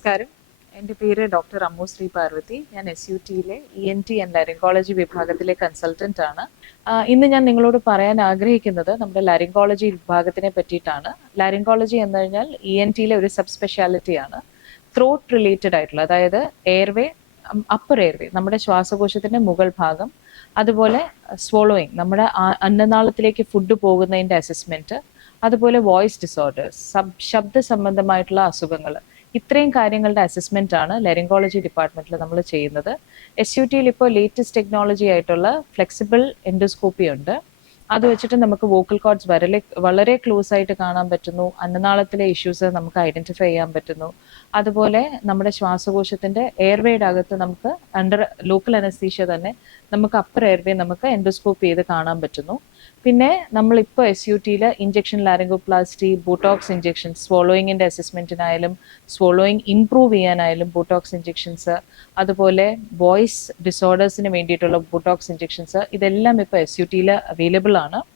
നമസ്കാരം. എന്റെ പേര് ഡോക്ടർ അമ്മു ശ്രീ പാർവതി. ഞാൻ S U ടിയിലെ E N T and laryngology വിഭാഗത്തിലെ കൺസൾട്ടന്റ് ആണ്. ഇന്ന് ഞാൻ നിങ്ങളോട് പറയാൻ ആഗ്രഹിക്കുന്നത് നമ്മുടെ ലാരിങ്കോളജി വിഭാഗത്തിനെ പറ്റിയിട്ടാണ്. ലാരിങ്കോളജി എന്ന് കഴിഞ്ഞാൽ ഇ എൻ ടിയിലെ ഒരു സബ് സ്പെഷ്യാലിറ്റി ആണ്. ത്രോട്ട് റിലേറ്റഡ് ആയിട്ടുള്ള അതായത് എയർവേ അപ്പർ എയർവേ നമ്മുടെ ശ്വാസകോശത്തിന്റെ മുകൾ ഭാഗം അതുപോലെ സ്വോളോയിങ് നമ്മുടെ അന്നനാളത്തിലേക്ക് ഫുഡ് പോകുന്നതിന്റെ അസസ്മെന്റ് അതുപോലെ വോയിസ് ഡിസോർഡേഴ്സ് ശബ്ദ സംബന്ധമായിട്ടുള്ള അസുഖങ്ങൾ ഇത്രയും കാര്യങ്ങളുടെ അസസ്മെന്റ് ആണ് ലെറിങ്കോളജി ഡിപ്പാർട്ട്മെന്റിൽ നമ്മൾ ചെയ്യുന്നത്. എസ് യു ടിയിൽ ഇപ്പോൾ ലേറ്റസ്റ്റ് ടെക്നോളജി ആയിട്ടുള്ള ഫ്ലെക്സിബിൾ എൻഡോസ്കോപ്പി ഉണ്ട്. അത് വെച്ചിട്ട് നമുക്ക് വോക്കൽ കോഡ്സ് വരലെ വളരെ ക്ലോസ് ആയിട്ട് കാണാൻ പറ്റുന്നു. അന്നനാളത്തിലെ ഇഷ്യൂസ് നമുക്ക് ഐഡന്റിഫൈ ചെയ്യാൻ പറ്റുന്നു. അതുപോലെ നമ്മുടെ ശ്വാസകോശത്തിന്റെ എയർവേയുടെ അകത്ത് നമുക്ക് അണ്ടർ ലോക്കൽ അനസ്തീഷ്യ തന്നെ നമുക്ക് അപ്പർ എയർവേ നമുക്ക് എൻഡോസ്കോപ്പ് ചെയ്ത് കാണാൻ പറ്റുന്നു. പിന്നെ നമ്മളിപ്പോൾ എസ് യു ടിയിൽ ഇഞ്ചക്ഷൻ ലാരിംഗോപ്ലാസ്റ്റി ബോട്ടോക്സ് ഇഞ്ചക്ഷൻ സ്വോളോയിങ്ങിന്റെ അസസ്മെന്റിനായാലും സ്വോളോയിങ് ഇംപ്രൂവ് ചെയ്യാനായാലും ബോട്ടോക്സ് ഇഞ്ചക്ഷൻസ് അതുപോലെ വോയിസ് ഡിസോർഡേഴ്സിന് വേണ്ടിയിട്ടുള്ള ബോട്ടോക്സ് ഇഞ്ചക്ഷൻസ് ഇതെല്ലാം ഇപ്പോൾ എസ് യു ടിയിൽ അവൈലബിൾ ആണ്